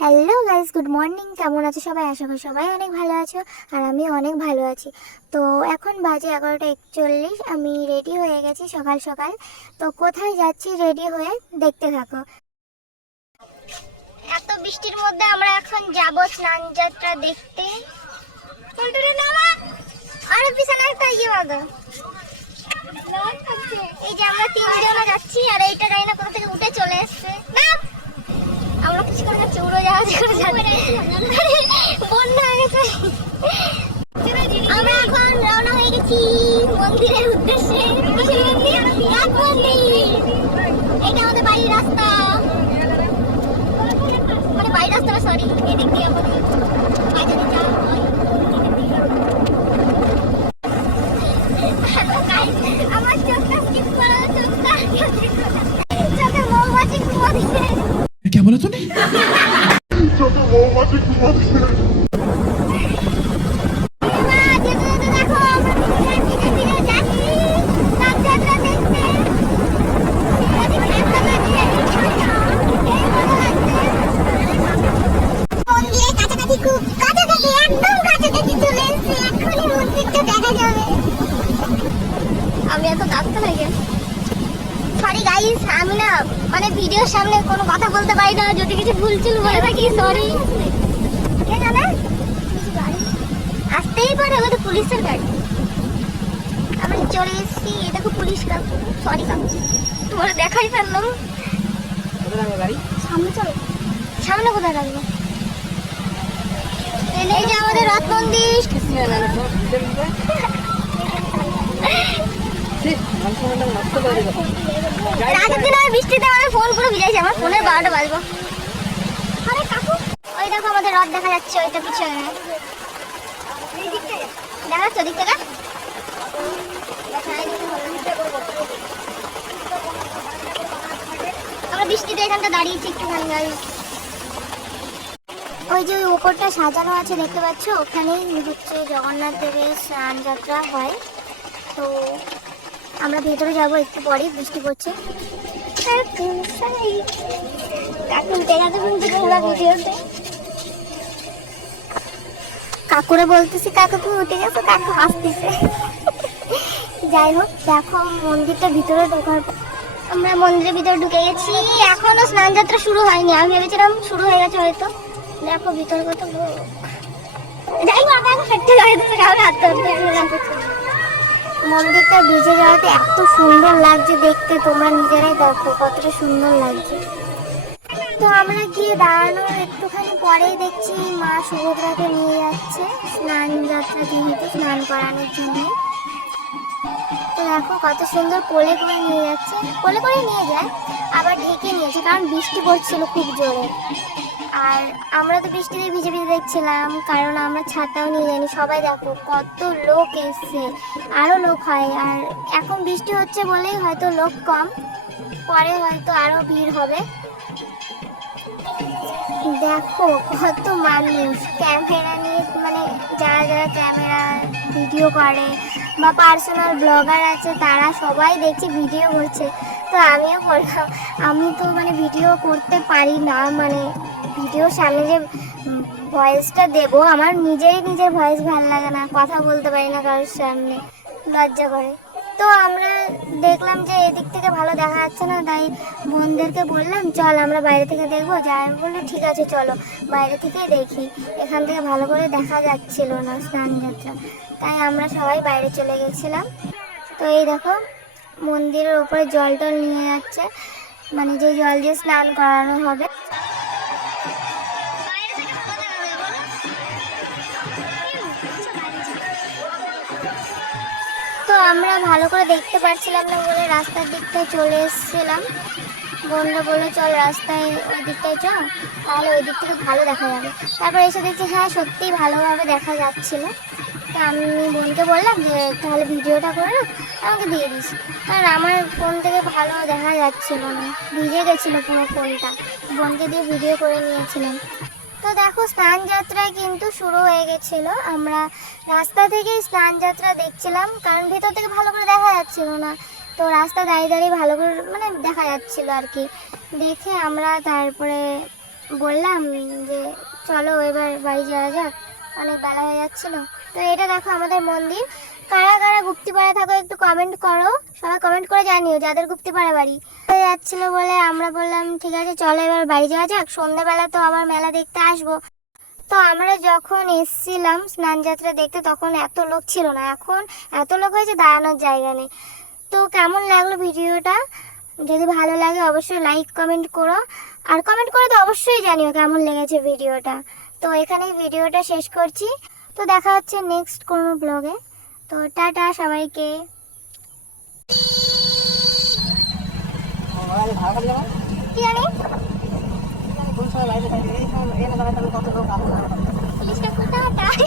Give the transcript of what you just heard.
Hello guys, good morning. কেমন আছো সবাই? আশা করি সবাই অনেক ভালো আছো আর আমি অনেক ভালো আছি। তো এখন বাজে 11:41। আমি রেডি হয়ে গেছি সকাল সকাল। তো কোথায় যাচ্ছি রেডি হয়ে দেখতে থাকো। এত বৃষ্টির মধ্যে আমরা এখন যাব স্নান যাত্রা দেখতে। আরে পিছনে একটা বাগা। এই যে আমরা তিনজনে যাচ্ছি আর এইটা জানি না কোথা থেকে উঠে চলে এসছে। আমরা কিছু করে যাচ্ছি, উড়োজাহাজ করে যাচ্ছি। বন্যা হয়ে গেছে। আমরা এখন রওনা হয়ে গেছি মন্দিরের উদ্দেশ্যে। এটা আমাদের বাড়ির রাস্তা, মানে বাড়ির রাস্তা সরি, এদিক দিয়ে আমাদের বাজারে যাওয়া হয়। আমার চোখটা স্কিপ করা, চোখে মৌমাছি ঘুমা দিচ্ছে। क्या बोला तूने? আমি এত ডাকতে লাগে। সরি গাইস, আমি না মানে ভিডিওর সামনে কোনো কথা বলতে পারি না। যদি কিছু ভুলচুল বলে থাকি সরি। কে জানে আসতেই পারে, ওটা তো পুলিশের গাড়ি। আমরা চলে এসেছি। এই দেখো পুলিশ কাকু। সরি কাকু, তোমার দেখাই ফেললাম। সামনে চলো। সামনে কোথায় রাখবো? এই যে আমাদের রথ মন্দির। রাতের দিন আর বৃষ্টিতে আমাদের ফোন পুরো ভিজাইছে। আমার ফোনের 12টা বাজবো। আরে কাকু, ওই দেখো আমাদের রথ দেখা যাচ্ছে ওইটা পিছনে। দেখা যাচ্ছে ওদিক থেকে। আমরা বৃষ্টিতে এখানটা দাঁড়িয়েছি একটুখানি গাইস। ওই যে উপরটা সাজানো আছে দেখতে পাচ্ছ, ওখানেই হচ্ছে জগন্নাথ দেবের স্নান যাত্রা হয়। তো আমরা ভেতরে যাব একটু পরে, বৃষ্টি পড়ছে। কাকুরে বলতেছি কাকু তুমি উঠে গেছো, কাকু হাসতেছে। যাই হোক, দেখো মন্দিরটা ভিতরে ঢোকার পর আমরা মন্দিরের ভিতরে ঢুকে গেছি। এখনো স্নান যাত্রা শুরু হয়নি, আমি ভেবেছিলাম শুরু হয়ে গেছে হয়তো। দেখো ভিতরে কত লোক। যাই হোক, মন্দিরটা ভিজে যাওয়াতে এত সুন্দর লাগছে দেখতে, তোমরা নিজেরাই দেখো কতটা সুন্দর লাগছে। তো আমরা গিয়ে দাঁড়ানোর একটুখানি পরেই দেখছি মা সুভদ্রাকে নিয়ে যাচ্ছে স্নান যাত্রা, যেহেতু স্নান করানোর জন্য। তো দেখো কত সুন্দর কোলে করে নিয়ে যাচ্ছে, কোলে করে নিয়ে যায় আবার ঢেকে নিয়েছে, কারণ বৃষ্টি পড়ছিল খুব জোরে। আর আমরা তো বৃষ্টিতে ভিজে ভিজে দেখছিলাম, কারণ আমরা ছাতাও নিয়ে যাইনি। সবাই দেখো কত লোক এসছে, আরও লোক হয়। আর এখন বৃষ্টি হচ্ছে বলেই হয়তো লোক কম, পরে হয়তো আরও ভিড় হবে। দেখো কত মানুষ ক্যামেরা নিয়ে, মানে যারা যারা ক্যামেরা ভিডিও করে বা পার্সোনাল ব্লগার আছে তারা সবাই দেখছি ভিডিও করছে। তো আমিও করলাম। আমি তো মানে ভিডিও করতে পারি না, মানে ভিডিওর সামনে যে ভয়েসটা দেব, আমার নিজের ভয়েস ভালো লাগে না, কথা বলতে পারি না কারোর সামনে, লজ্জা করে। তো আমরা দেখলাম যে এদিক থেকে ভালো দেখা যাচ্ছে না, তাই বোনদেরকে বললাম চল আমরা বাইরে থেকে দেখবো। যাই বললো ঠিক আছে চলো বাইরে থেকেই দেখি, এখান থেকে ভালো করে দেখা যাচ্ছিল না স্নান যাত্রা, তাই আমরা সবাই বাইরে চলে গেছিলাম। তো এই দেখো মন্দিরের উপরে জল টল নিয়ে যাচ্ছে, মানে যে জল দিয়ে স্নান করানো হবে। তো আমরা ভালো করে দেখতে পাচ্ছিলাম না বলে রাস্তার দিকটায় চলে এসেছিলাম। বোনরা বললো চল রাস্তায় ওই দিকটায় চ, তাহলে ওই দিক থেকে ভালো দেখা যাবে। তারপর এসে দেখছি হ্যাঁ সত্যিই ভালোভাবে দেখা যাচ্ছিল। তো আমি বোনকে বললাম যে তাহলে ভিডিওটা করে না আমাকে দিয়ে দিস, কারণ আমার ফোন থেকে ভালো দেখা যাচ্ছিল না, ভিজে গেছিলো পুরো ফোনটা। বোনকে দিয়ে ভিডিও করে নিয়েছিলাম। তো দেখো স্নান যাত্রায় কিন্তু শুরু হয়ে গেছিলো। আমরা রাস্তা থেকেই স্নান যাত্রা দেখছিলাম, কারণ ভেতর থেকে ভালো করে দেখা যাচ্ছিল না। তো রাস্তা দাঁড়িয়ে দাঁড়িয়ে ভালো করে মানে দেখা যাচ্ছিল আর কি। দেখে আমরা তারপরে বললাম যে চলো এবার বাড়ি যাওয়া যাক, অনেক বেলা হয়ে যাচ্ছিল। তো এটা দেখো আমাদের মন্দির। কারা কারা গুপ্তিপাড়া থাকো একটু কমেন্ট করো, সবাই কমেন্ট করে জানিও যাদের গুপ্তিপাড়া বাড়ি। হয়ে যাচ্ছিল বলে আমরা বললাম ঠিক আছে চলো এবার বাড়ি যাওয়া যাক, সন্ধ্যাবেলা তো আবার মেলা দেখতে আসবো। তো আমরা যখন এসছিলাম স্নান যাত্রা দেখতে তখন এত লোক ছিল না, এখন এত লোক হয়েছে দাঁড়ানোর জায়গা নেই। তো কেমন লাগলো ভিডিওটা? যদি ভালো লাগে অবশ্যই লাইক কমেন্ট করো, আর কমেন্ট করে তো অবশ্যই জানিও কেমন লেগেছে ভিডিওটা। তো এখানেই ভিডিওটা শেষ করছি। তো দেখা হচ্ছে নেক্সট কোনো ব্লগে। তো টাটা সবাইকে। কি জানি পুলিশটা কোথায়